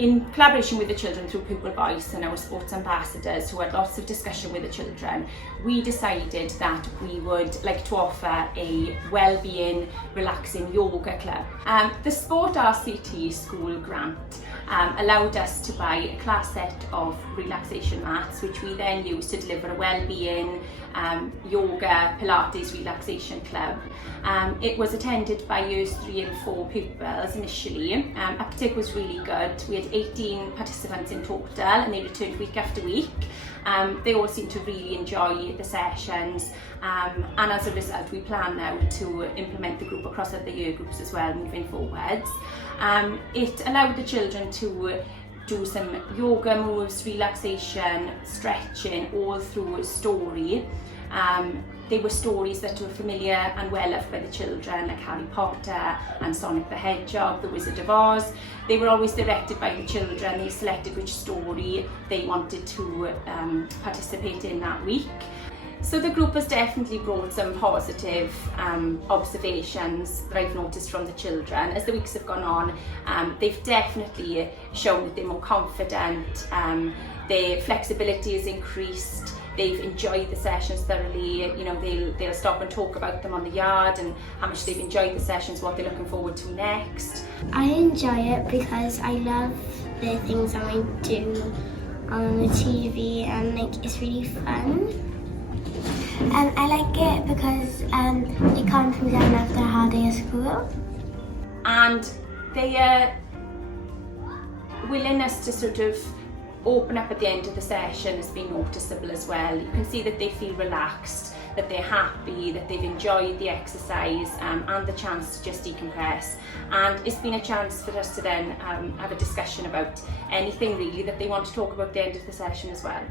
in collaboration with the children through Pupil Voice and our sports ambassadors who had lots of discussion with the children, we decided that we would like to offer a well-being, relaxing yoga club. The Sport RCT school grant allowed us to buy a class set of relaxation mats, which we then used to deliver a well-being, yoga, Pilates relaxation club. It was attended by years 3 and 4 pupils initially. Uptake was really good. We had 18 participants in total and they returned week after week. They all seemed to really enjoy the sessions, and as a result we plan now to implement the group across other year groups as well moving forwards. It allowed the children to do some yoga moves, relaxation, stretching, all through a story. They were stories that were familiar and well loved by the children, like Harry Potter and Sonic the Hedgehog, The Wizard of Oz. They were always directed by the children. They selected which story they wanted to participate in that week. So the group has definitely brought some positive observations that I've noticed from the children. As the weeks have gone on, they've definitely shown that they're more confident, their flexibility has increased, they've enjoyed the sessions thoroughly. You know, they'll stop and talk about them on the yard and how much they've enjoyed the sessions, what they're looking forward to next. I enjoy it because I love the things that I do on the TV and like it's really fun. I like it because it calms me down after a hard day at school. And their willingness to sort of open up at the end of the session has been noticeable as well. You can see that they feel relaxed, that they're happy, that they've enjoyed the exercise and the chance to just decompress. And it's been a chance for us to then have a discussion about anything really that they want to talk about at the end of the session as well.